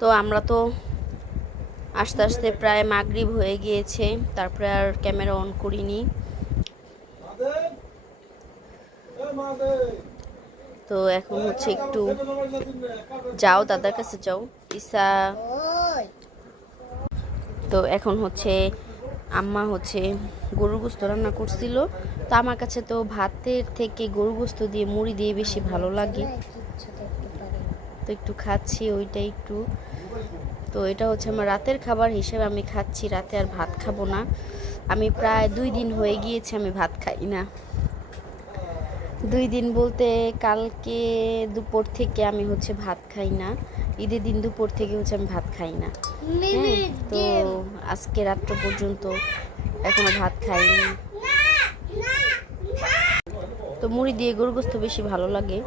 তো আমরা তো আস্তে আস্তে প্রায় মাগরিব হয়ে গিয়েছে, তারপরে আর ক্যামেরা অন করিনি। তো এখন হচ্ছে একটু যাও দাদার কাছে যাও ইসা। তো এখন হচ্ছে আম্মা হচ্ছে গরুর গোস্ত রান্না করছিল। তো আমার কাছে তো ভাতের থেকে গরুর গোস্ত দিয়ে মুড়ি দিয়ে বেশি ভালো লাগে, তো একটু খাচ্ছি ওইটাই একটু। তো এটা হচ্ছে আমার রাতের খাবার হিসেবে আমি খাচ্ছি, রাতে আর ভাত খাবো না। আমি প্রায় 2 দিন হয়ে গিয়েছে আমি ভাত খাই না। 2 দিন বলতে কালকে দুপুর থেকে আমি হচ্ছে ভাত খাই না, ঈদের দিন দুপুর থেকে হচ্ছে আমি ভাত খাই না। হ্যাঁ, তো আজকে রাত্র পর্যন্ত এখনো ভাত খাইনি। তো মুড়ি দিয়ে গরুর গোস্ত বেশি ভালো লাগে।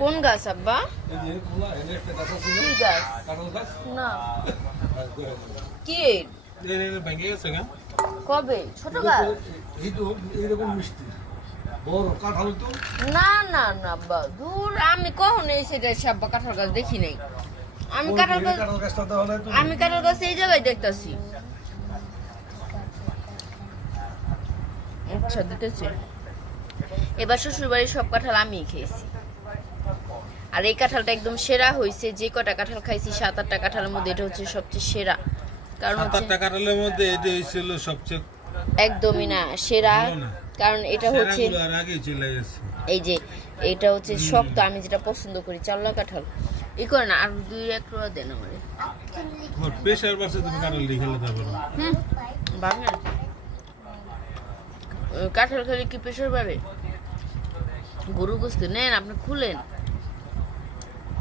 কোন গাছ আব্বা? কি গাছ? না কি কবে? ছোট গাছ? না না না আব্বা, দূর আমি কখনো সেটা সাব্বা কাঁঠাল গাছ দেখি নাই। আমি কাঁঠাল গাছ এই জায়গায় দেখতেছি। আচ্ছা দিতেছে। এবার শ্বশুর বাড়ির সব কাঁঠাল আমি খেয়েছি, আর এই কাঁঠালটা একদম সেরা হয়েছে। যে কটা কাঁঠাল খাইছি 7-8টা কাঁঠালের মধ্যে এটা হচ্ছে সবচেয়ে সেরা। কারণ 7-8টা কাঁঠালের মধ্যে এটা হইছিল সবচেয়ে একদমই না সেরা, কারণ এটা হচ্ছে এই যে এটা হচ্ছে শক্ত, আমি যেটা পছন্দ করি চাল্লা কাঁঠাল। ই করে না, আর 2-1 রোয়া দেন আমারে। প্রেসার বাসে তুমি কাঁঠাল দিয়ে খেলে যাবে না। ভাঙেন কাঁঠাল খেলে কি প্রেসার বাড়ে? গরু গোস্ত নেন আপনি, খুলেন।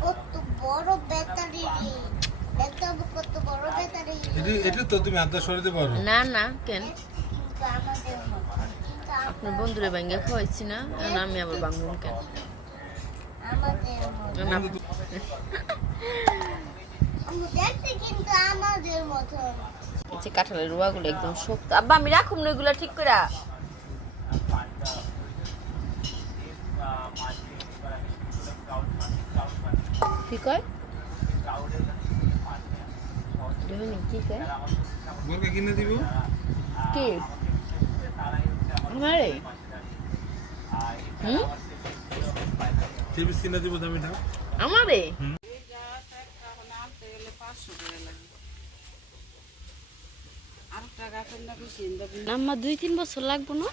কত বড় ব্যাটারি, দেখাবো কত বড় ব্যাটারি। এটা তো তুমি আদা সরাতে পারো না না কেন, আপনার বন্ধুরে ভাঙ্গা খাওয়াইছি না, আমি আবার ভাঙবো কেন? কাঁঠালের রুয়াগুলো একদম শক্ত। আব্বা আমি রাখুম না এগুলা ঠিক করে। কি কয়? কি কয়? বলকে কিনে দিব কি আমারে? টিভি কিনে দিব দামিটা আমারে? আমার 2-3 বছর লাগবো না,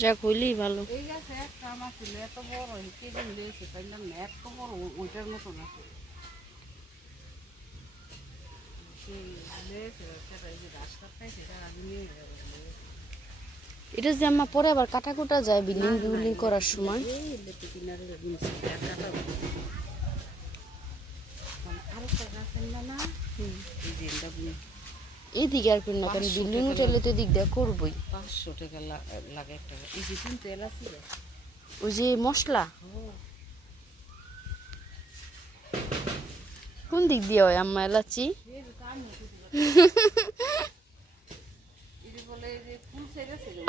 যা কইলেই ভালো। এটা যে আমার পরে আবার কাটা কুটা যায় বিল্ডিং বিল্ডিং করার সময়। এদিকে আর না কেন, বিল্ডিং উঠেলে তো এদিক দিয়ে করবোই। 500 টাকা লাগে একটা। এই যে তেল আছে, ওই যে মশলা কোন দিক দিয়ে হয় আম্মা এলাচি?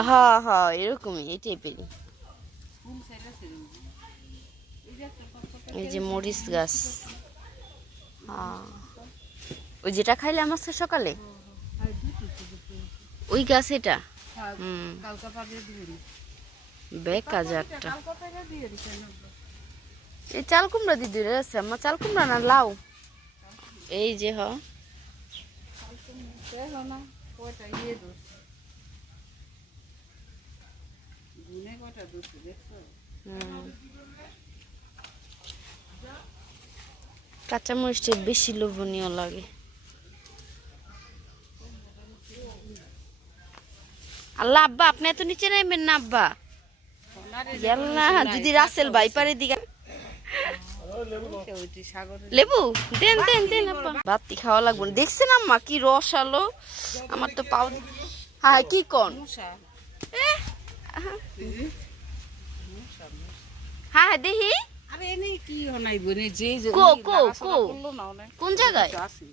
হ্যাঁ হ্যাঁ এরকমই, এই টাইপেরই। এই যে মরিচ গাছ, ওই যেটা খাইলে আমার সকালে ওই গাছ, এটা বেকাজারটা। এই চাল কুমড়া দিদি আছে আমার, চাল কুমড়া না লাউ। এই যে কাঁচামরিচটা বেশি লোভনীয় লাগে। আল্লাহ আব্বা আপনি এত নিচে নামবেন না আব্বা। আল্লাহ যদি রাসেল ভাই পারে দিকে লেবু দেন দেন দেন আব্বা। বাতি খাওয়া লাগবে না। দেখছেন আম্মা কি রস আলো আমার তো পাও। হ্যাঁ কি কোন হ্যাঁ হ্যাঁ দেখি আরে এনে কি হনাই বনে যে যে কো কো কো করলো না অনেক কোন জায়গায় আসি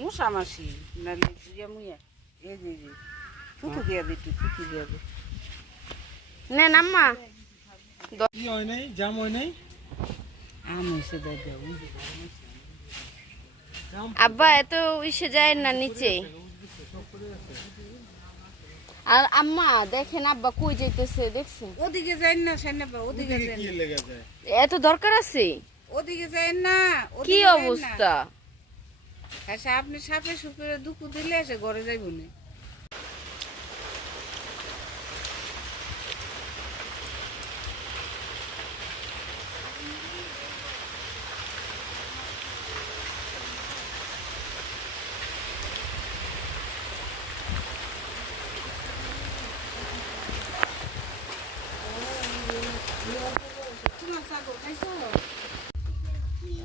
মুসা মাসি নালে ইয়া মুয়া এই যে যে ফুটু দিয়া দিতে ফুটু দিয়া দে নেন আম্মা। কি হয় নাই জাম হয় নাই আমি সে দাই দাও আব্বা এত ইসে যায় না নিচে। আর আম্মা দেখেন আব্বা কই যাইতেছে দেখছেন? ওদিকে যাই না সামনে বা ওদিকে যাই কি লেগে যায় এত দরকার আছে? ওদিকে যাই না কি অবস্থা? আচ্ছা আপনি সাপে সুপে দুঃখ দিলে এসে ঘরে যাইব না।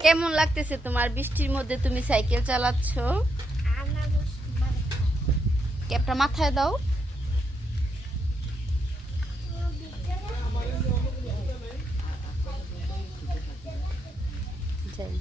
কেমন লাগতেছে তোমার বৃষ্টির মধ্যে তুমি সাইকেল চালাচ্ছ? আমার মানে ক্যাপটা মাথায় দাও। যাই।